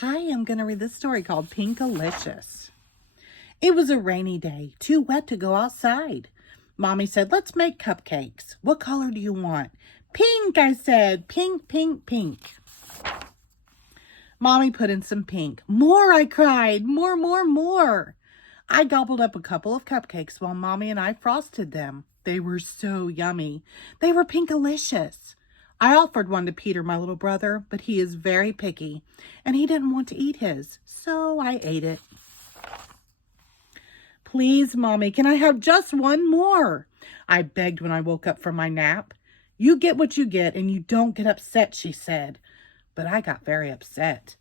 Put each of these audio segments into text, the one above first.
Hi, I'm going to read this story called Pinkalicious. It was a rainy day, too wet to go outside. Mommy said, let's make cupcakes. What color do you want? Pink, I said. Pink, pink, pink. Mommy put in some pink. More, I cried. More, more, more. I gobbled up a couple of cupcakes while Mommy and I frosted them. They were so yummy. They were Pinkalicious. I offered one to Peter, my little brother, but he is very picky, and he didn't want to eat his, so I ate it. Please, Mommy, can I have just one more? I begged when I woke up from my nap. You get what you get, and you don't get upset, she said. But I got very upset.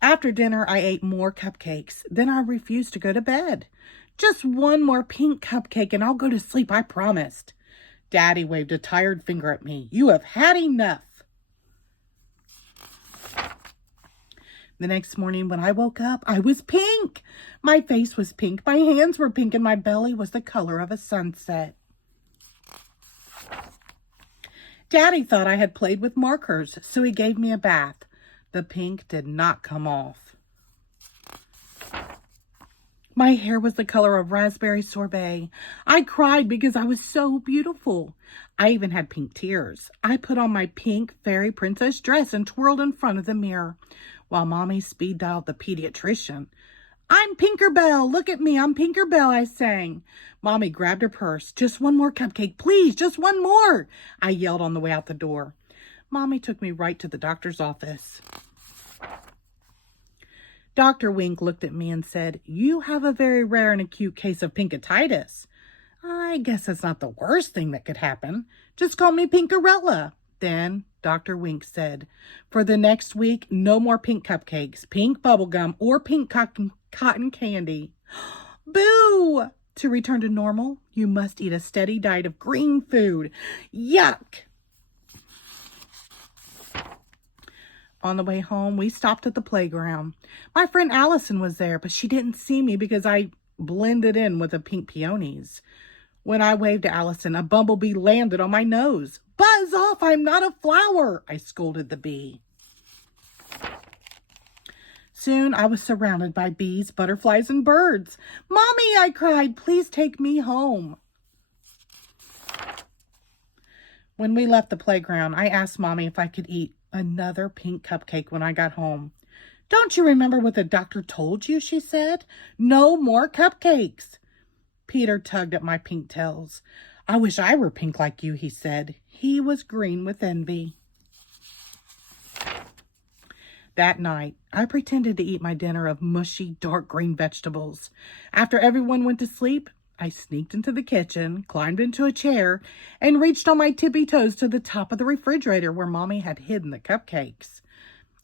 After dinner, I ate more cupcakes. Then I refused to go to bed. Just one more pink cupcake, and I'll go to sleep, I promised. Daddy waved a tired finger at me. You have had enough. The next morning when I woke up, I was pink. My face was pink, my hands were pink, and my belly was the color of a sunset. Daddy thought I had played with markers, so he gave me a bath. The pink did not come off. My hair was the color of raspberry sorbet. I cried because I was so beautiful. I even had pink tears. I put on my pink fairy princess dress and twirled in front of the mirror while Mommy speed dialed the pediatrician. I'm Pinkerbell. Look at me. I'm Pinkerbell, I sang. Mommy grabbed her purse. Just one more cupcake, please. Just one more, I yelled on the way out the door. Mommy took me right to the doctor's office. Dr. Wink looked at me and said, you have a very rare and acute case of pinkatitis. I guess that's not the worst thing that could happen. Just call me Pinkarella. Then Dr. Wink said, for the next week, no more pink cupcakes, pink bubblegum, or pink cotton candy. Boo! To return to normal, you must eat a steady diet of green food. Yuck! On the way home, we stopped at the playground. My friend Allison was there, but she didn't see me because I blended in with the pink peonies. When I waved to Allison, a bumblebee landed on my nose. Buzz off, I'm not a flower, I scolded the bee. Soon I was surrounded by bees, butterflies, and birds. Mommy, I cried, please take me home. When we left the playground, I asked Mommy if I could eat another pink cupcake when I got home. Don't you remember what the doctor told you, she said? No more cupcakes. Peter tugged at my pink tails. I wish I were pink like you, he said. He was green with envy. That night, I pretended to eat my dinner of mushy, dark green vegetables. After everyone went to sleep, I sneaked into the kitchen, climbed into a chair, and reached on my tippy toes to the top of the refrigerator where Mommy had hidden the cupcakes.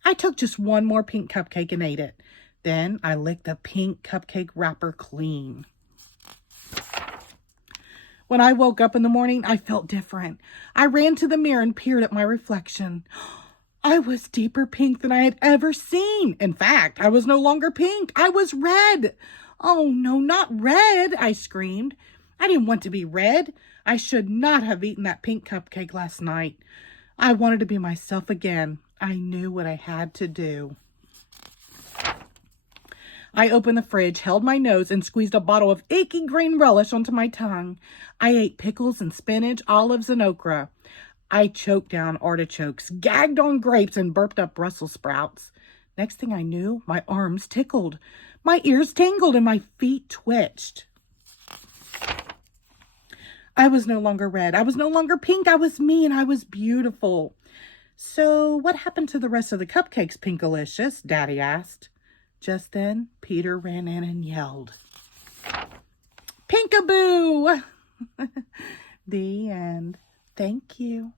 I took just one more pink cupcake and ate it. Then I licked the pink cupcake wrapper clean. When I woke up in the morning, I felt different. I ran to the mirror and peered at my reflection. I was deeper pink than I had ever seen. In fact, I was no longer pink. I was red. Oh, no, not red, I screamed. I didn't want to be red. I should not have eaten that pink cupcake last night. I wanted to be myself again. I knew what I had to do. I opened the fridge, held my nose, and squeezed a bottle of icky green relish onto my tongue. I ate pickles and spinach, olives, and okra. I choked down artichokes, gagged on grapes, and burped up Brussels sprouts. Next thing I knew, my arms tickled. My ears tingled and my feet twitched. I was no longer red. I was no longer pink. I was me and I was beautiful. So what happened to the rest of the cupcakes, Pinkalicious? Daddy asked. Just then, Peter ran in and yelled, Pinkaboo! The end. Thank you.